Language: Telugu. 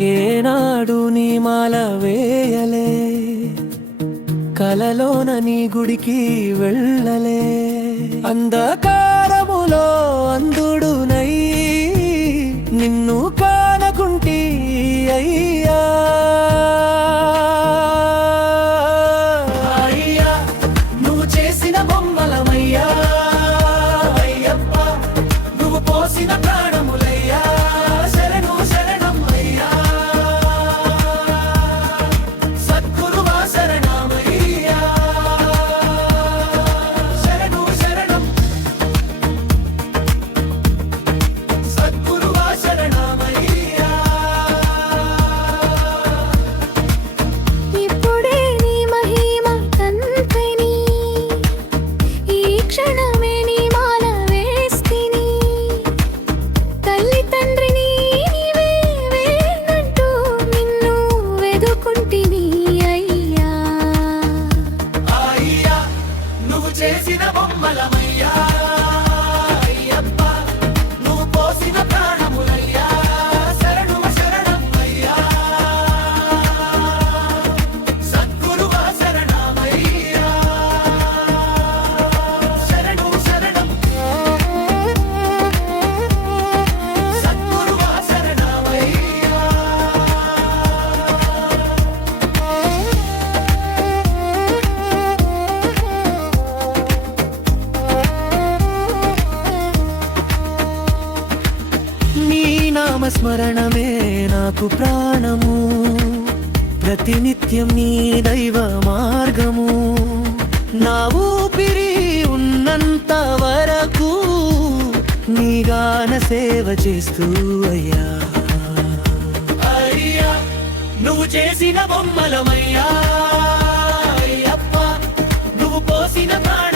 ఏనాడు నీ మాల వేయలే, కలలోన నీ గుడికి వెళ్ళలే. అంధకారములో అంధుడునై నిన్ను కానకుంటి అయ్యా. అయ్యా నువ్వు చేసిన బొమ్మలమయ్యా, అయ్యప్ప నువ్వు పోసిన ప్రాణములయ్యా, శరణు శరణం అయ్యా. సద్గురువా శరణమయ్యా, శరణు శరణం. సద్గురువా శరణమయ్యా. ఇప్పుడే నీ మహిమ కన్పెని, ఈ క్షణమే నీ మాల వేస్తిని. తల్లి తండ్రిని నీవే వేణంటూ నిన్ను వెదుకుంటిని అయ్యా. అయ్యా నువ్వు చేసిన బొమ్మలమయ్యా, అయ్యప్ప నువ్వు పోసిన ప్రాణములయ్యా, శరణు శరణం అయ్యా. సద్గురువా శరణమయ్యా, శరణు శరణం. సద్గురువా శరణమయ్యా. నీ నామస్మరణమే నాకు ప్రాణము, ప్రతినిత్యం నీ దైవ మార్గము. నా ఊపిరి ఉన్నంత వరకు నీ గాన సేవ చేస్తూ అయ్యా. అయ్యా నువ్వు చేసిన బొమ్మలమయ్యా, అయ్యప్ప నువ్వు పోసిన ప్రాణ